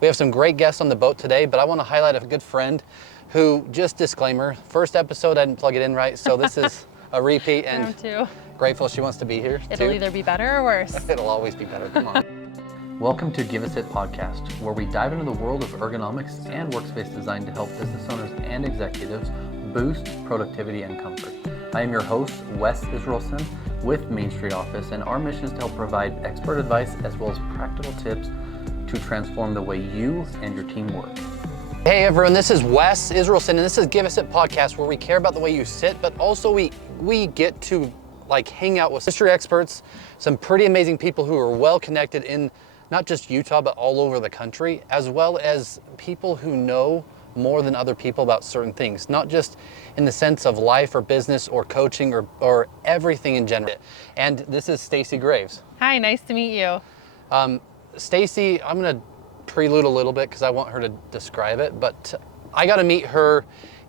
We have some great guests on the boat today, but I want to highlight a good friend who, just disclaimer, first episode I didn't plug it in right, so this is a repeat, and grateful she wants to be here. It'll either be better or worse. It'll always be better, come on. Welcome to Give Us It podcast, where we dive into the world of ergonomics and workspace design to help business owners and executives boost productivity and comfort. I am your host, Wes Israelson, with Main Street Office, and our mission is to help provide expert advice as well as practical tips to transform the way you and your team work. Hey everyone, this is Wes Israelson, and this is Give Us It podcast, where we care about the way you sit, but also we get to hang out with industry experts, some pretty amazing people who are well connected in not just Utah, but all over the country, as well as people who know more than other people about certain things, not just in the sense of life or business or coaching or everything in general. And this is Stacie Graves. Hi, nice to meet you. Stacie, I'm gonna prelude a little bit because I want her to describe it, but I got to meet her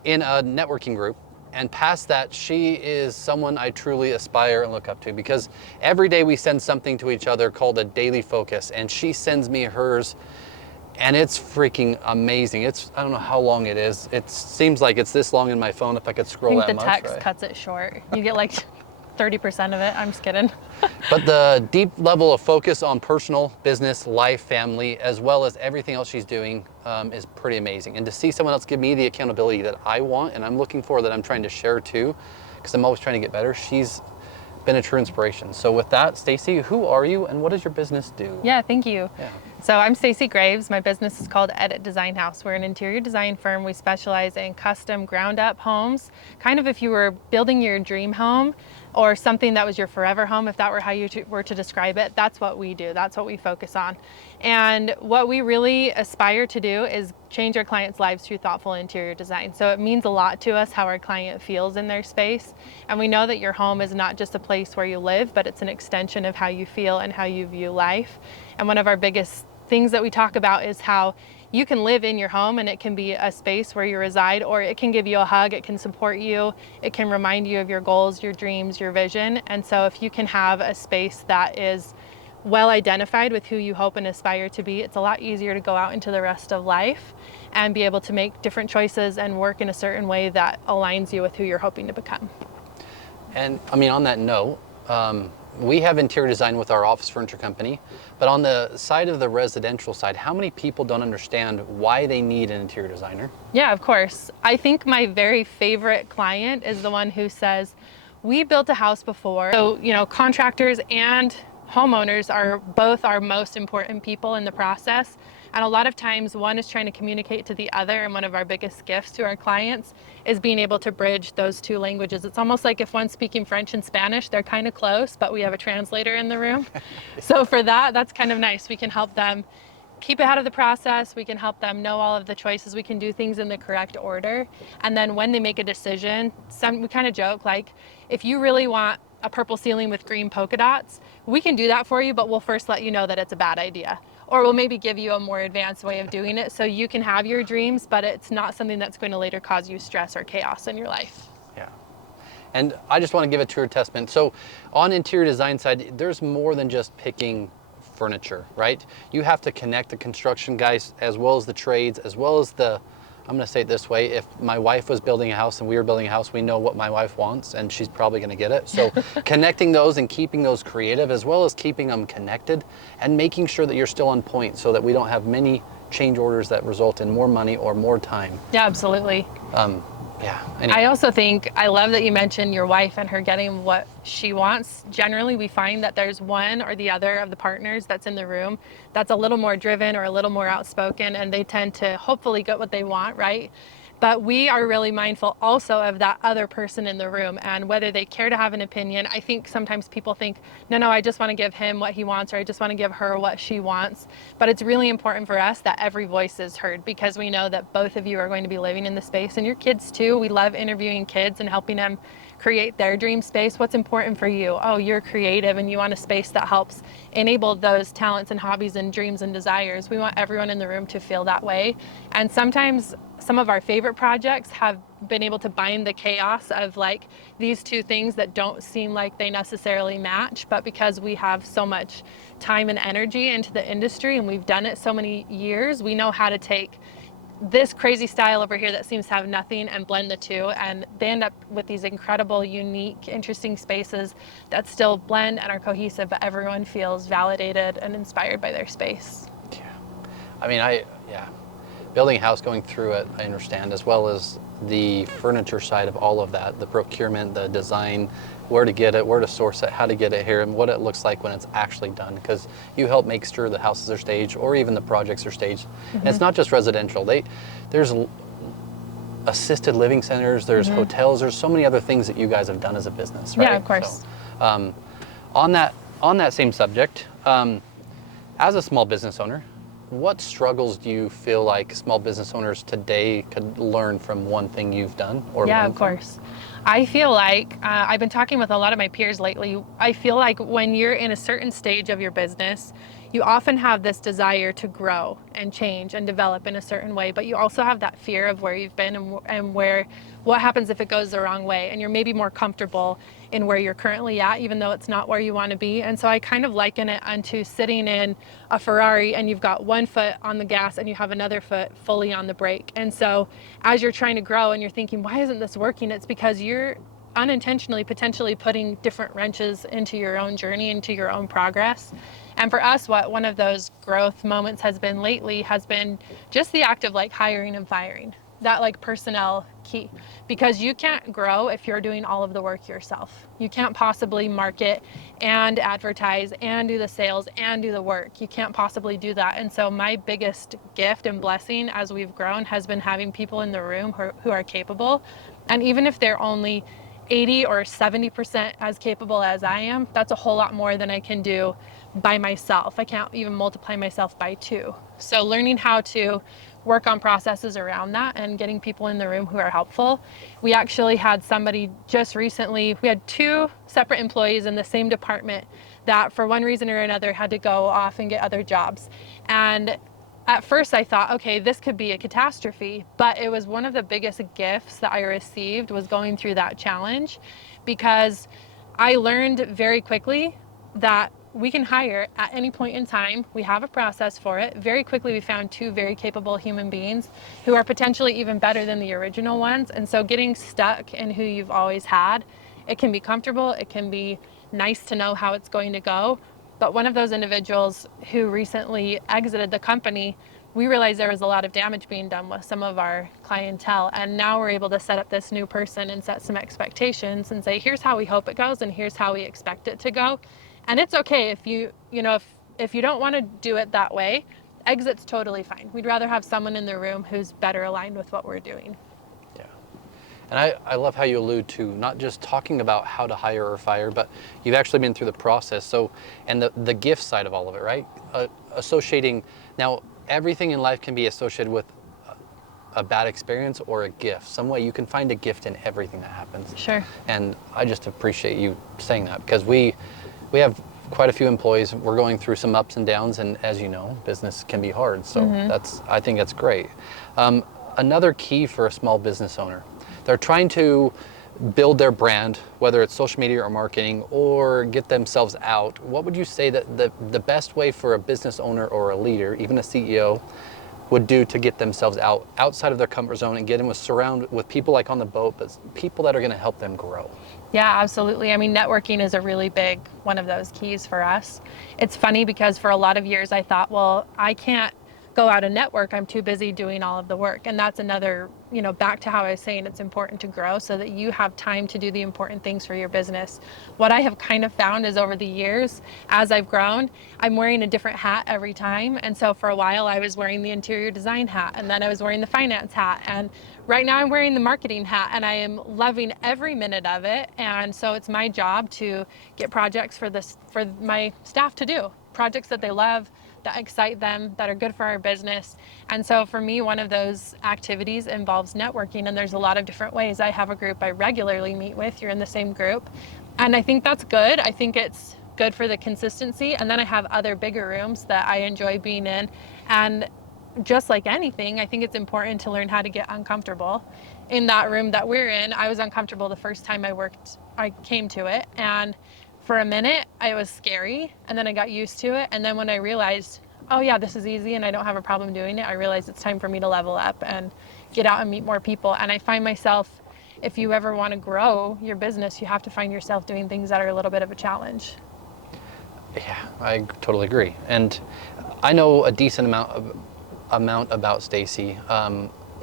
in a networking group. And past that, she is someone I truly aspire and look up to, because every day we send something to each other called a daily focus, and she sends me hers, and it's freaking amazing. I don't know how long it is. It seems like it's this long in my phone if I could scroll that much. I think the text cuts it short. You get like 30% of it. I'm just kidding. But the deep level of focus on personal, business, life, family, as well as everything else she's doing is pretty amazing. And to see someone else give me the accountability that I want and I'm looking for, that I'm trying to share too, because I'm always trying to get better, she's been a true inspiration. So with that, Stacie, who are you and what does your business do? Yeah, thank you. Yeah. So I'm Stacie Graves. My business is called Edit Design House. We're an interior design firm. We specialize in custom ground up homes. Kind of if you were building your dream home or something that was your forever home, if that were how you were to describe it, that's what we do. That's what we focus on. And what we really aspire to do is change our clients' lives through thoughtful interior design. So it means a lot to us how our client feels in their space. And we know that your home is not just a place where you live, but it's an extension of how you feel and how you view life. And one of our biggest things that we talk about is how you can live in your home and it can be a space where you reside, or it can give you a hug, it can support you, it can remind you of your goals, your dreams, your vision. And so if you can have a space that is well identified with who you hope and aspire to be, it's a lot easier to go out into the rest of life and be able to make different choices and work in a certain way that aligns you with who you're hoping to become. And I mean, on that note, we have interior design with our office furniture company, but on the side of the residential side, how many people don't understand why they need an interior designer? Yeah, of course. I think my very favorite client is the one who says, we built a house before. So, contractors and homeowners are both our most important people in the process. And a lot of times one is trying to communicate to the other, and one of our biggest gifts to our clients is being able to bridge those two languages. It's almost like if one's speaking French and Spanish, they're kind of close, but we have a translator in the room. So for that's kind of nice. We can help them keep ahead of the process. We can help them know all of the choices. We can do things in the correct order. And then when they make a decision, we kind of joke, like, if you really want a purple ceiling with green polka dots, we can do that for you, but we'll first let you know that it's a bad idea. Or we'll maybe give you a more advanced way of doing it so you can have your dreams, but it's not something that's going to later cause you stress or chaos in your life. Yeah. And I just want to give a true testament. So on interior design side, there's more than just picking furniture, right? You have to connect the construction guys as well as the trades, as well as I'm going to say it this way, if my wife was building a house and we were building a house, we know what my wife wants and she's probably going to get it. So connecting those and keeping those creative, as well as keeping them connected and making sure that you're still on point so that we don't have many change orders that result in more money or more time. Yeah, absolutely. Anyway. I also think, I love that you mentioned your wife and her getting what she wants. Generally, we find that there's one or the other of the partners that's in the room that's a little more driven or a little more outspoken, and they tend to hopefully get what they want, right? But we are really mindful also of that other person in the room and whether they care to have an opinion. I think sometimes people think, no, I just want to give him what he wants, or I just want to give her what she wants. But it's really important for us that every voice is heard, because we know that both of you are going to be living in the space, and your kids too. We love interviewing kids and helping them create their dream space. What's important for you? Oh, you're creative and you want a space that helps enable those talents and hobbies and dreams and desires. We want everyone in the room to feel that way. And sometimes some of our favorite projects have been able to bind the chaos of like these two things that don't seem like they necessarily match, but because we have so much time and energy into the industry and we've done it so many years, we know how to take this crazy style over here that seems to have nothing and blend the two, and they end up with these incredible, unique, interesting spaces that still blend and are cohesive, but everyone feels validated and inspired by their space. Yeah. I mean, yeah. Building a house, going through it, I understand, as well as the furniture side of all of that, the procurement, the design, where to get it, where to source it, how to get it here, and what it looks like when it's actually done. Because you help make sure the houses are staged, or even the projects are staged. And it's not just residential. There's assisted living centers, there's hotels, there's so many other things that you guys have done as a business, right? Yeah, of course. So, on that same subject, as a small business owner, what struggles do you feel like small business owners today could learn from one thing you've done? Yeah, of course. I feel like, I've been talking with a lot of my peers lately, I feel like when you're in a certain stage of your business, you often have this desire to grow and change and develop in a certain way, but you also have that fear of where you've been and what happens if it goes the wrong way, and you're maybe more comfortable in where you're currently at, even though it's not where you want to be. And so I kind of liken it unto sitting in a Ferrari and you've got one foot on the gas and you have another foot fully on the brake. And so as you're trying to grow and you're thinking, why isn't this working? It's because you're unintentionally potentially putting different wrenches into your own journey, into your own progress. And for us, what one of those growth moments has been lately has been just the act of like hiring and firing, that like personnel key, because you can't grow if you're doing all of the work yourself. You can't possibly market and advertise and do the sales and do the work. You can't possibly do that. And so my biggest gift and blessing as we've grown has been having people in the room who are capable. And even if they're only 80 or 70% as capable as I am, that's a whole lot more than I can do by myself. I can't even multiply myself by 2. So learning how to work on processes around that and getting people in the room who are helpful. We actually had somebody just recently, we had 2 separate employees in the same department that for one reason or another had to go off and get other jobs. And at first I thought, okay, this could be a catastrophe, but it was one of the biggest gifts that I received was going through that challenge, because I learned very quickly that we can hire at any point in time. We have a process for it. Very quickly, we found 2 very capable human beings who are potentially even better than the original ones. And so getting stuck in who you've always had, it can be comfortable. It can be nice to know how it's going to go. But one of those individuals who recently exited the company, we realized there was a lot of damage being done with some of our clientele. And now we're able to set up this new person and set some expectations and say, here's how we hope it goes and here's how we expect it to go. And it's okay if you don't want to do it that way, exit's totally fine. We'd rather have someone in the room who's better aligned with what we're doing. Yeah. And I love how you allude to not just talking about how to hire or fire, but you've actually been through the process. So, and the gift side of all of it, right? Associating, now everything in life can be associated with a bad experience or a gift. Some way you can find a gift in everything that happens. Sure. And I just appreciate you saying that, because we have quite a few employees. We're going through some ups and downs, and as you know, business can be hard. So I think that's great. Another key for a small business owner, they're trying to build their brand, whether it's social media or marketing, or get themselves out. What would you say that the best way for a business owner or a leader, even a CEO, would do to get themselves outside of their comfort zone and get them surrounded with people like on the boat, but people that are going to help them grow? Yeah, absolutely. I mean, networking is a really big one of those keys for us. It's funny because for a lot of years I thought, well, I can't go out and network. I'm too busy doing all of the work. And that's another, back to how I was saying it's important to grow so that you have time to do the important things for your business. What I have kind of found is over the years, as I've grown, I'm wearing a different hat every time. And so for a while I was wearing the interior design hat, and then I was wearing the finance hat. And right now I'm wearing the marketing hat, and I am loving every minute of it. And so it's my job to get projects for my staff to do, projects that they love, that excite them, that are good for our business. And so for me, one of those activities involves networking, and there's a lot of different ways. I have a group I regularly meet with. You're in the same group. And I think that's good. I think it's good for the consistency. And then I have other bigger rooms that I enjoy being in. And just like anything, I think it's important to learn how to get uncomfortable. In that room that we're in, I was uncomfortable the first time I came to it. And for a minute, it was scary. And then I got used to it. And then when I realized, oh yeah, this is easy and I don't have a problem doing it, I realized it's time for me to level up and get out and meet more people. And I find myself, if you ever want to grow your business, you have to find yourself doing things that are a little bit of a challenge. Yeah, I totally agree. And I know a decent amount about Stacie.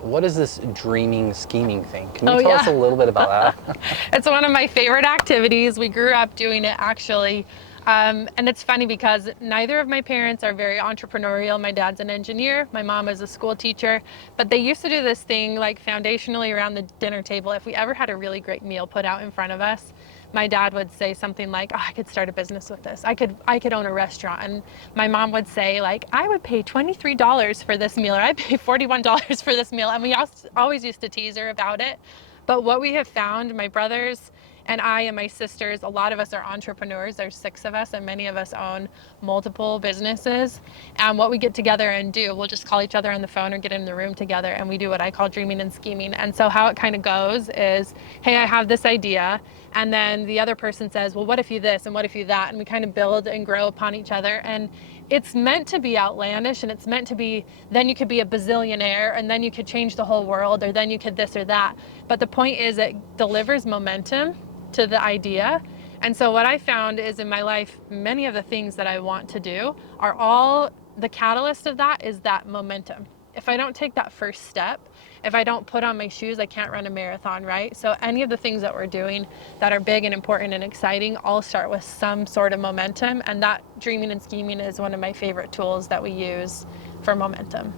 What is this dreaming, scheming thing? Can you tell us a little bit about that? It's one of my favorite activities. We grew up doing it, actually. And it's funny because neither of my parents are very entrepreneurial. My dad's an engineer, my mom is a school teacher, but they used to do this thing like foundationally around the dinner table. If we ever had a really great meal put out in front of us, my dad would say something like, oh, I could start a business with this. I could own a restaurant. And my mom would say, like, I would pay $23 for this meal, or I'd pay $41 for this meal. And we always used to tease her about it. But what we have found, my brothers and I and my sisters, a lot of us are entrepreneurs. There's 6 of us, and many of us own multiple businesses. And what we get together and do, we'll just call each other on the phone or get in the room together, and we do what I call dreaming and scheming. And so how it kind of goes is, hey, I have this idea. And then the other person says, well, what if you this and what if you that? And we kind of build and grow upon each other. And it's meant to be outlandish, and it's meant to be, then you could be a bazillionaire, and then you could change the whole world, or then you could this or that. But the point is, it delivers momentum to the idea. And so what I found is, in my life, many of the things that I want to do are all, the catalyst of that is that momentum. If I don't take that first step, if I don't put on my shoes, I can't run a marathon, right? So any of the things that we're doing that are big and important and exciting all start with some sort of momentum. And that dreaming and scheming is one of my favorite tools that we use for momentum.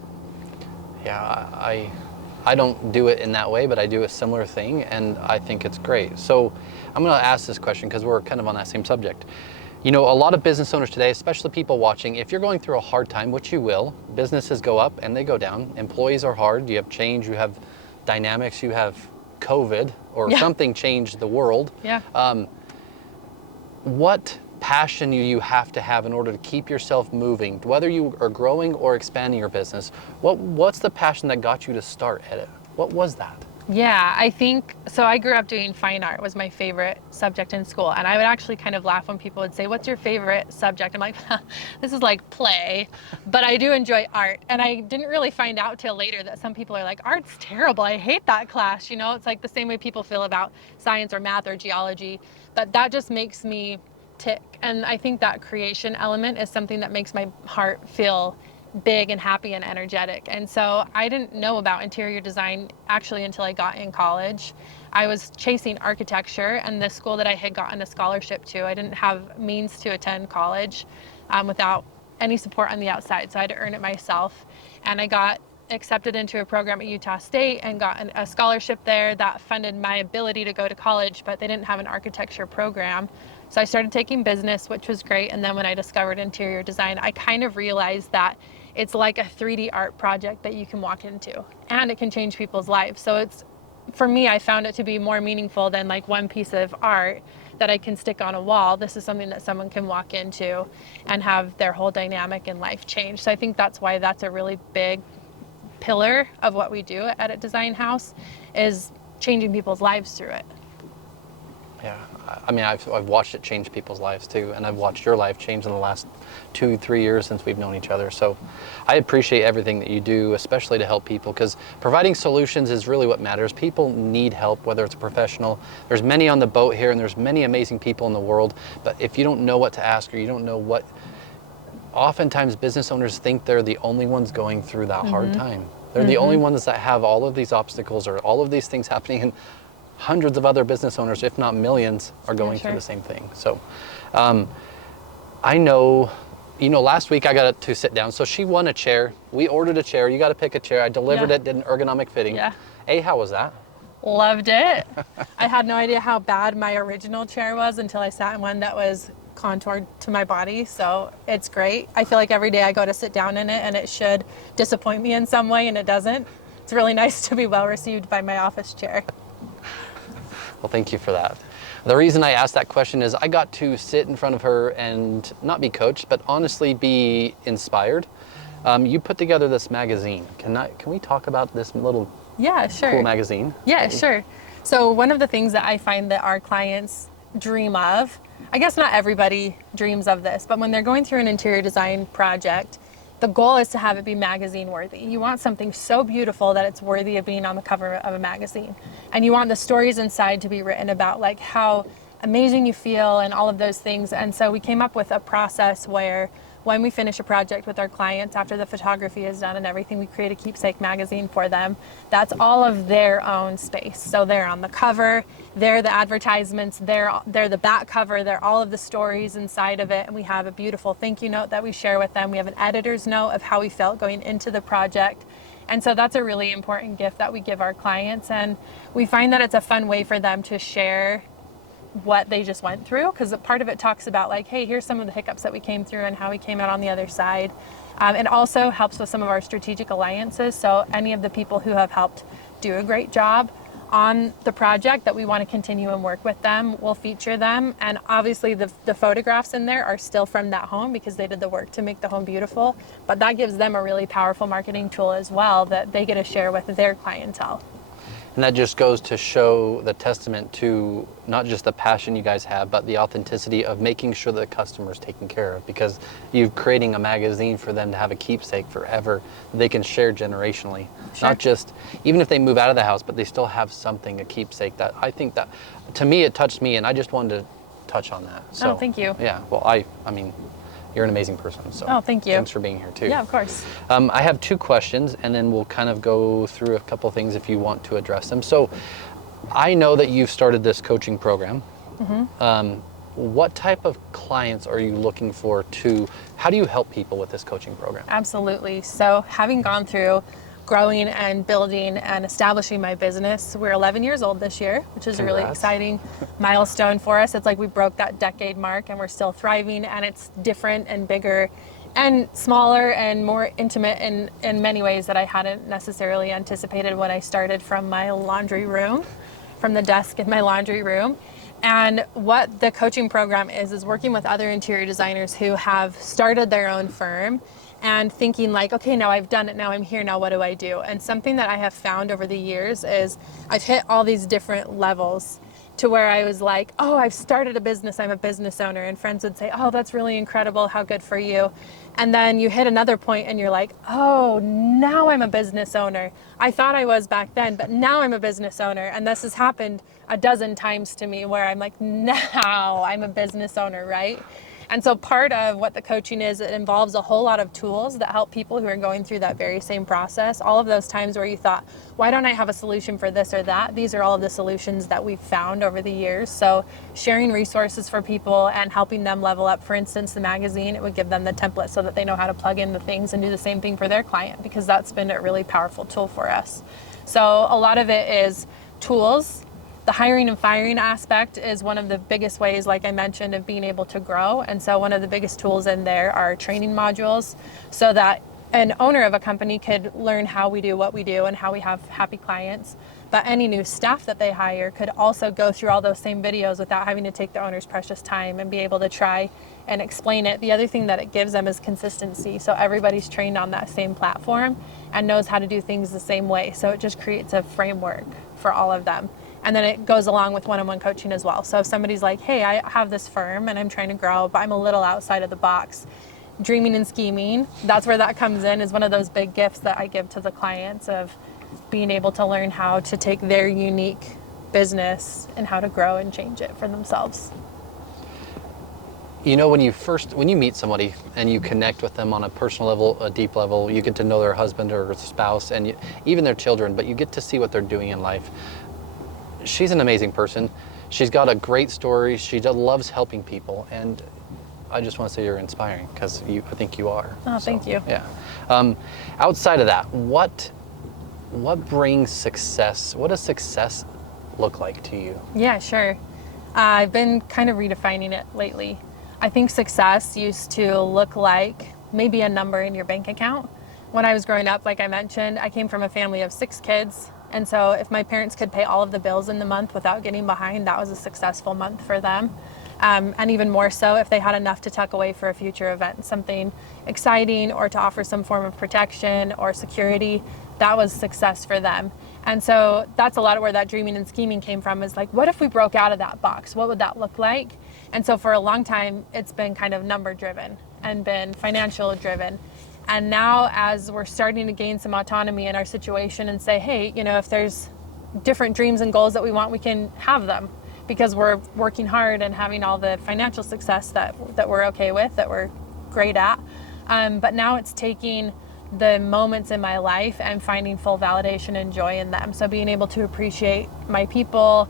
Yeah, I don't do it in that way, but I do a similar thing, and I think it's great. So I'm going to ask this question because we're kind of on that same subject. You know, a lot of business owners today, especially people watching, if you're going through a hard time, which you will, businesses go up and they go down. Employees are hard. You have change, you have dynamics, you have COVID, or something changed the world. Yeah. What passion do you have to have in order to keep yourself moving, whether you are growing or expanding your business? What's the passion that got you to start at it? What was that? Yeah, I think, so I grew up doing fine art, was my favorite subject in school. And I would actually kind of laugh when people would say, what's your favorite subject? I'm like, this is like play, but I do enjoy art. And I didn't really find out till later that some people are like, art's terrible, I hate that class. You know, it's like the same way people feel about science or math or geology, but that just makes me tick. And I think that creation element is something that makes my heart feel big and happy and energetic. And so I didn't know about interior design actually until I got in college. I was chasing architecture, and the school that I had gotten a scholarship to, I didn't have means to attend college without any support on the outside. So I had to earn it myself. And I got accepted into a program at Utah State and got a scholarship there that funded my ability to go to college, but they didn't have an architecture program. So I started taking business, which was great. And then when I discovered interior design, I kind of realized that it's like a 3D art project that you can walk into, and it can change people's lives. So it's, for me, I found it to be more meaningful than like one piece of art that I can stick on a wall. This is something that someone can walk into and have their whole dynamic in life change. So I think that's why that's a really big pillar of what we do at Edit Design House, is changing people's lives through it. Yeah, I mean, I've watched it change people's lives too, and I've watched your life change in the last 2-3 years since we've known each other. So I appreciate everything that you do, especially to help people, because providing solutions is really what matters. People need help, whether it's a professional. There's many on the boat here, and there's many amazing people in the world, but if you don't know what to ask, or you don't know what, oftentimes business owners think they're the only ones going through that hard time. They're the only ones that have all of these obstacles or all of these things happening, and hundreds of other business owners, if not millions, are going through the same thing. So I know, you know, last week I got to sit down. So she won a chair. We ordered a chair. You got to pick a chair. I delivered it, did an ergonomic fitting. Yeah. How was that? Loved it. I had no idea how bad my original chair was until I sat in one that was contoured to my body, so it's great. I feel like every day I go to sit down in it and it should disappoint me in some way, and it doesn't. It's really nice to be well received by my office chair. Well, thank you for that. The reason I asked that question is I got to sit in front of her and not be coached, but honestly be inspired. You put together this magazine. Can we talk about this little cool magazine? Yeah, sure. So one of the things that I find that our clients dream of, I guess not everybody dreams of this, but when they're going through an interior design project, the goal is to have it be magazine worthy. You want something so beautiful that it's worthy of being on the cover of a magazine. And you want the stories inside to be written about, like how amazing you feel and all of those things. And so we came up with a process where when we finish a project with our clients, after the photography is done and everything, we create a keepsake magazine for them. That's all of their own space. So they're on the cover, they're the advertisements, they're the back cover, they're all of the stories inside of it. And we have a beautiful thank you note that we share with them. We have an editor's note of how we felt going into the project. And so that's a really important gift that we give our clients. And we find that it's a fun way for them to share what they just went through, because part of it talks about like, hey, here's some of the hiccups that we came through and how we came out on the other side. It also helps with some of our strategic alliances. So any of the people who have helped do a great job on the project that we want to continue and work with them, we'll feature them. And obviously the photographs in there are still from that home because they did the work to make the home beautiful, but that gives them a really powerful marketing tool as well that they get to share with their clientele. And that just goes to show the testament to not just the passion you guys have, but the authenticity of making sure that the customer's taken care of, because you're creating a magazine for them to have a keepsake forever they can share generationally. Sure. Not just, even if they move out of the house, but they still have something, a keepsake that I think that, to me, it touched me, and I just wanted to touch on that. So, oh, thank you. Yeah, well, I mean, you're an amazing person, so oh, thank you. Thanks for being here too. Yeah, of course. I have two questions, and then we'll kind of go through a couple things if you want to address them. So I know that you've started this coaching program. Mm-hmm. What type of clients are you looking for how do you help people with this coaching program? Absolutely. So having gone through growing and building and establishing my business, we're 11 years old this year, which is a really exciting milestone for us. It's like we broke that decade mark and we're still thriving, and it's different and bigger and smaller and more intimate in many ways that I hadn't necessarily anticipated when I started from my laundry room, from the desk in my laundry room. And what the coaching program is working with other interior designers who have started their own firm and thinking like, okay, now I've done it, now I'm here, now what do I do? And something that I have found over the years is I've hit all these different levels to where I was like, oh, I've started a business, I'm a business owner. And friends would say, oh, that's really incredible, how good for you. And then you hit another point and you're like, oh, now I'm a business owner. I thought I was back then, but now I'm a business owner. And this has happened a dozen times to me where I'm like, now I'm a business owner, right? And so part of what the coaching is, it involves a whole lot of tools that help people who are going through that very same process. All of those times where you thought, why don't I have a solution for this or that? These are all of the solutions that we've found over the years. So sharing resources for people and helping them level up. For instance, the magazine, it would give them the template so that they know how to plug in the things and do the same thing for their client, because that's been a really powerful tool for us. So a lot of it is tools. The hiring and firing aspect is one of the biggest ways, like I mentioned, of being able to grow. And so one of the biggest tools in there are training modules so that an owner of a company could learn how we do what we do and how we have happy clients. But any new staff that they hire could also go through all those same videos without having to take the owner's precious time and be able to try and explain it. The other thing that it gives them is consistency. So everybody's trained on that same platform and knows how to do things the same way. So it just creates a framework for all of them. And then it goes along with one-on-one coaching as well. So if somebody's like, hey, I have this firm and I'm trying to grow, but I'm a little outside of the box, dreaming and scheming, that's where that comes in, is one of those big gifts that I give to the clients of being able to learn how to take their unique business and how to grow and change it for themselves. You know, when you meet somebody and you connect with them on a personal level, a deep level, you get to know their husband or spouse and even their children, but you get to see what they're doing in life. She's an amazing person. She's got a great story. She loves helping people, and I just want to say you're inspiring, because I think you are. Oh, thank you. Yeah. Outside of that, what brings success? What does success look like to you? Yeah, sure. I've been kind of redefining it lately. I think success used to look like maybe a number in your bank account. When I was growing up, like I mentioned, I came from a family of 6 kids. And so if my parents could pay all of the bills in the month without getting behind, that was a successful month for them. And even more so if they had enough to tuck away for a future event, something exciting, or to offer some form of protection or security, that was success for them. And so that's a lot of where that dreaming and scheming came from, is like, what if we broke out of that box? What would that look like? And so for a long time, it's been kind of number driven and been financial driven. And now as we're starting to gain some autonomy in our situation and say, hey, you know, if there's different dreams and goals that we want, we can have them, because we're working hard and having all the financial success that we're okay with, that we're great at. But now it's taking the moments in my life and finding full validation and joy in them. So being able to appreciate my people,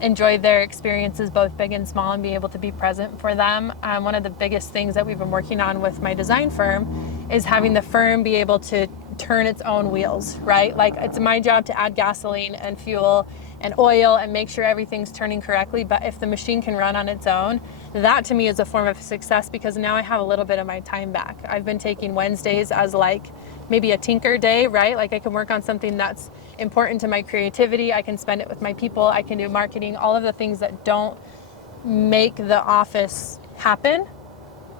enjoy their experiences, both big and small, and be able to be present for them. One of the biggest things that we've been working on with my design firm is having the firm be able to turn its own wheels, right? Like, it's my job to add gasoline and fuel and oil and make sure everything's turning correctly. But if the machine can run on its own, that to me is a form of success, because now I have a little bit of my time back. I've been taking Wednesdays as like maybe a tinker day, right? Like, I can work on something that's important to my creativity. I can spend it with my people. I can do marketing, all of the things that don't make the office happen,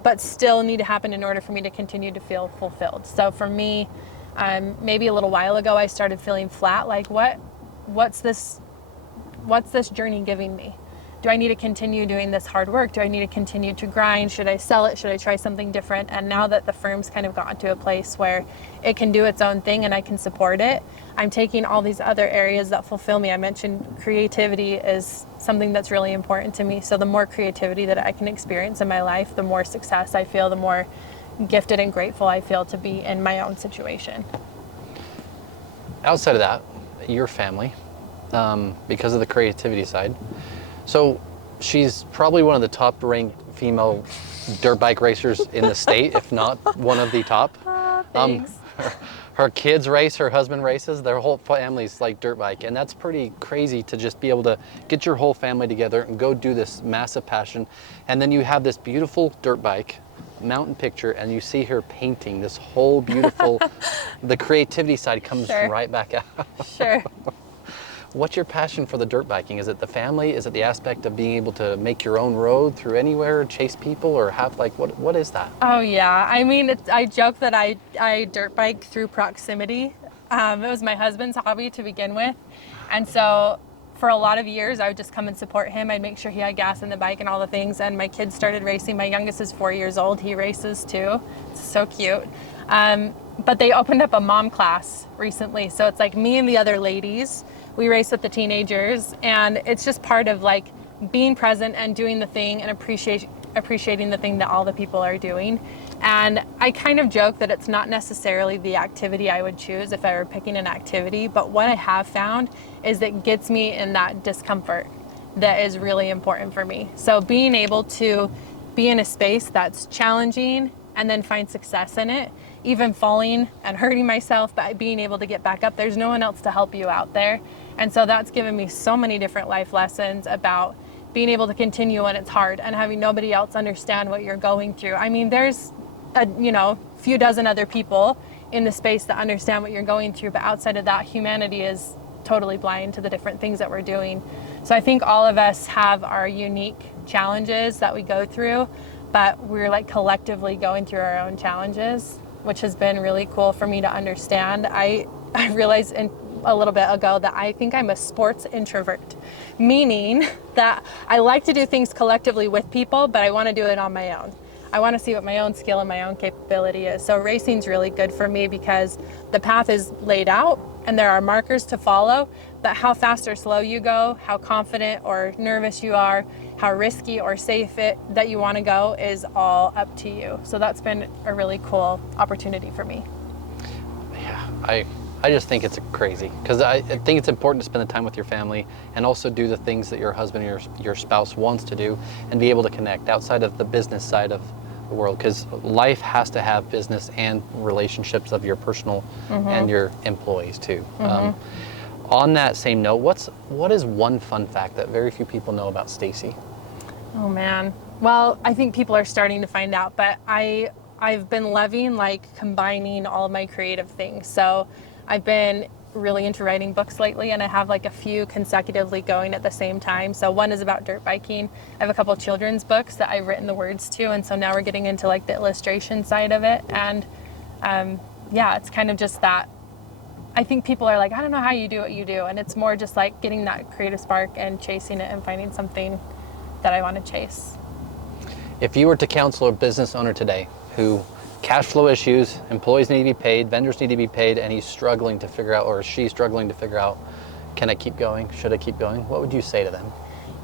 but still need to happen in order for me to continue to feel fulfilled. So for me, maybe a little while ago, I started feeling flat. Like, what's this journey giving me? Do I need to continue doing this hard work? Do I need to continue to grind? Should I sell it? Should I try something different? And now that the firm's kind of gotten to a place where it can do its own thing and I can support it, I'm taking all these other areas that fulfill me. I mentioned creativity is something that's really important to me. So the more creativity that I can experience in my life, the more success I feel, the more gifted and grateful I feel to be in my own situation. Outside of that, your family, because of the creativity side. So she's probably one of the top ranked female dirt bike racers in the state, if not one of the top. Thanks. Her kids race, her husband races, their whole family's like dirt bike. And that's pretty crazy to just be able to get your whole family together and go do this massive passion. And then you have this beautiful dirt bike mountain picture, and you see her painting this whole beautiful, the creativity side comes Sure. right back out. Sure. What's your passion for the dirt biking? Is it the family? Is it the aspect of being able to make your own road through anywhere, chase people, or have like, what is that? Oh yeah, I mean, I joke that I dirt bike through proximity. It was my husband's hobby to begin with. And so for a lot of years, I would just come and support him. I'd make sure he had gas in the bike and all the things. And my kids started racing. My youngest is 4 years old. He races too. It's so cute. But they opened up a mom class recently. So it's like me and the other ladies, we race with the teenagers. And it's just part of like being present and doing the thing and appreciating the thing that all the people are doing. And I kind of joke that it's not necessarily the activity I would choose if I were picking an activity, but what I have found is that gets me in that discomfort that is really important for me. So being able to be in a space that's challenging and then find success in it, even falling and hurting myself, but being able to get back up, there's no one else to help you out there. And so that's given me so many different life lessons about being able to continue when it's hard and having nobody else understand what you're going through. I mean, there's a few dozen other people in the space that understand what you're going through, but outside of that, humanity is totally blind to the different things that we're doing. So I think all of us have our unique challenges that we go through, but we're like collectively going through our own challenges, which has been really cool for me to understand. I realized a little bit ago that I think I'm a sports introvert, meaning that I like to do things collectively with people, but I want to do it on my own. I want to see what my own skill and my own capability is. So racing's really good for me because the path is laid out and there are markers to follow, but how fast or slow you go, how confident or nervous you are, how risky or safe that you want to go is all up to you. So that's been a really cool opportunity for me. Yeah, I just think it's crazy because I think it's important to spend the time with your family and also do the things that your husband or your spouse wants to do and be able to connect outside of the business side of the world, because life has to have business and relationships of your personal and your employees too. On that same note, what is one fun fact that very few people know about Stacie? Oh man, Well, I think people are starting to find out, but I've been loving like combining all of my creative things. So I've been really into writing books lately, and I have like a few consecutively going at the same time. So one is about dirt biking. I have a couple children's books that I've written the words to, and so now we're getting into like the illustration side of it. And yeah, it's kind of just that. I think people are like, I don't know how you do what you do, and it's more just like getting that creative spark and chasing it and finding something that I want to chase. If you were to counsel a business owner today who cash flow issues, employees need to be paid, vendors need to be paid, and he's struggling to figure out, or she's struggling to figure out, can I keep going? Should I keep going? What would you say to them?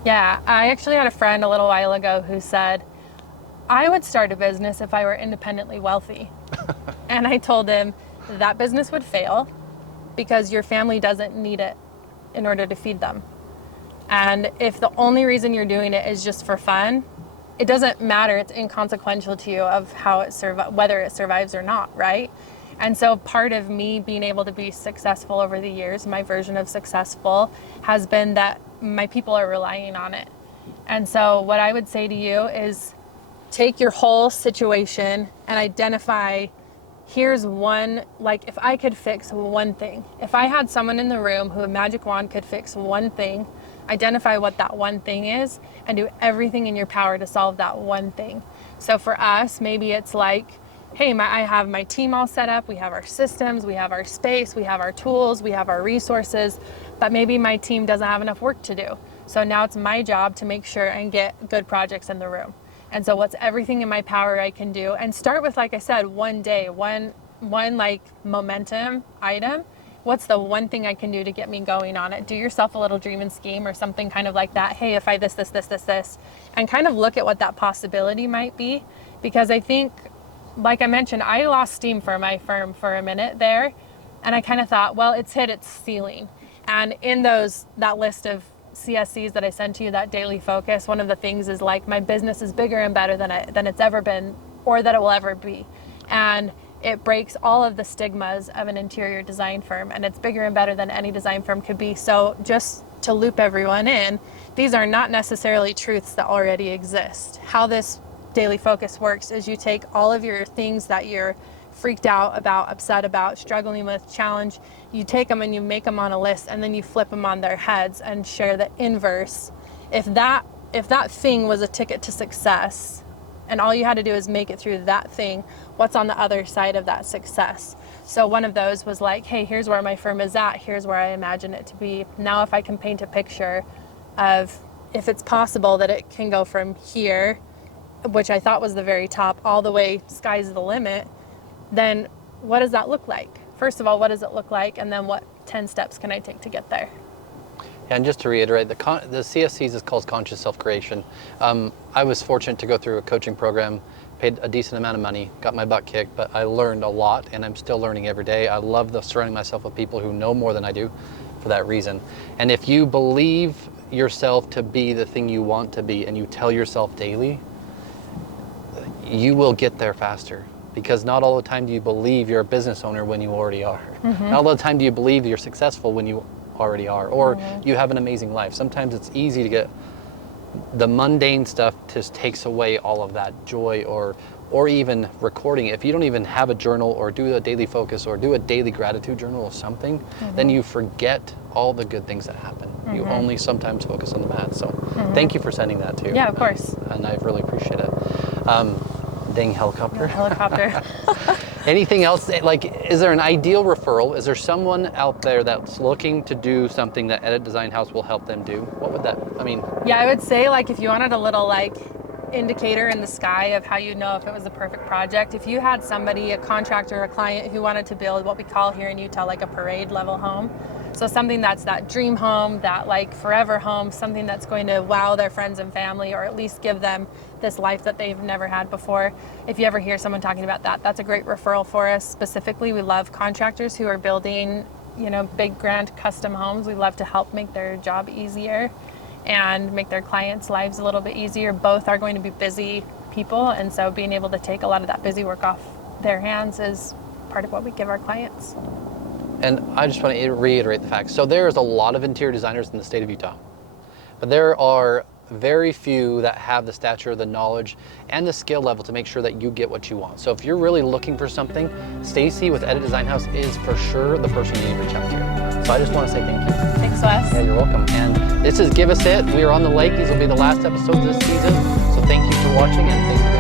Yeah, I actually had a friend a little while ago who said, I would start a business if I were independently wealthy. And I told him that business would fail because your family doesn't need it in order to feed them. And if the only reason you're doing it is just for fun, it doesn't matter. It's inconsequential to you of how it whether it survives or not, right? And so part of me being able to be successful over the years, my version of successful, has been that my people are relying on it. And so what I would say to you is take your whole situation and identify, here's one, like if I could fix one thing, if I had someone in the room who a magic wand could fix one thing, identify what that one thing is and do everything in your power to solve that one thing. So for us, maybe it's like, hey, I have my team all set up, we have our systems, we have our space, we have our tools, we have our resources, but maybe my team doesn't have enough work to do. So now it's my job to make sure and get good projects in the room. And so what's everything in my power I can do, and start with, like I said, one day, one like momentum item. What's the one thing I can do to get me going on it? Do yourself a little dream and scheme or something kind of like that. Hey, if I this, and kind of look at what that possibility might be. Because I think, like I mentioned, I lost steam for my firm for a minute there. And I kind of thought, well, it's hit its ceiling. And in that list of CSCs that I sent to you, that daily focus, one of the things is like, my business is bigger and better than it's ever been or that it will ever be. And it breaks all of the stigmas of an interior design firm, and it's bigger and better than any design firm could be. So just to loop everyone in, these are not necessarily truths that already exist. How this daily focus works is you take all of your things that you're freaked out about, upset about, struggling with, challenge, you take them and you make them on a list, and then you flip them on their heads and share the inverse. If that thing was a ticket to success, and all you had to do is make it through that thing, what's on the other side of that success? So one of those was like, hey, here's where my firm is at, here's where I imagine it to be. Now if I can paint a picture of if it's possible that it can go from here, which I thought was the very top, all the way, sky's the limit, then what does that look like? First of all, what does it look like? And then what 10 steps can I take to get there? And just to reiterate, the CSCs is called Conscious Self-Creation. I was fortunate to go through a coaching program, paid a decent amount of money, got my butt kicked, but I learned a lot, and I'm still learning every day. I love surrounding myself with people who know more than I do for that reason. And if you believe yourself to be the thing you want to be, and you tell yourself daily, you will get there faster. Because not all the time do you believe you're a business owner when you already are. Mm-hmm. Not all the time do you believe you're successful when you already are, or you have an amazing life. Sometimes it's easy to get the mundane stuff, just takes away all of that joy, or even recording it. If you don't even have a journal or do a daily focus or do a daily gratitude journal or something, then you forget all the good things that happen. You only sometimes focus on the bad. So thank you for sending that too. Yeah, of course. And I really appreciate it. Dang helicopter. Helicopter. Anything else? Like, is there an ideal referral? Is there someone out there that's looking to do something that Edit Design House will help them do? What would that, I mean? Yeah, I would say, like, if you wanted a little, like, indicator in the sky of how you know if it was a perfect project, if you had somebody, a contractor, a client who wanted to build what we call here in Utah, like a parade level home. So something that's that dream home, that like forever home, something that's going to wow their friends and family, or at least give them this life that they've never had before. If you ever hear someone talking about that, that's a great referral for us. Specifically, we love contractors who are building, big, grand custom homes. We love to help make their job easier and make their clients' lives a little bit easier. Both are going to be busy people, and so being able to take a lot of that busy work off their hands is part of what we give our clients. And I just want to reiterate the fact. So there's a lot of interior designers in the state of Utah, but there are very few that have the stature, the knowledge, and the skill level to make sure that you get what you want. So if you're really looking for something, Stacie with Edit Design House is for sure the person you need to reach out to. So I just want to say thank you. Thanks, Wes. Yeah, you're welcome. And this is Give Us It. We are on the lake. These will be the last episodes this season. So thank you for watching, and thanks for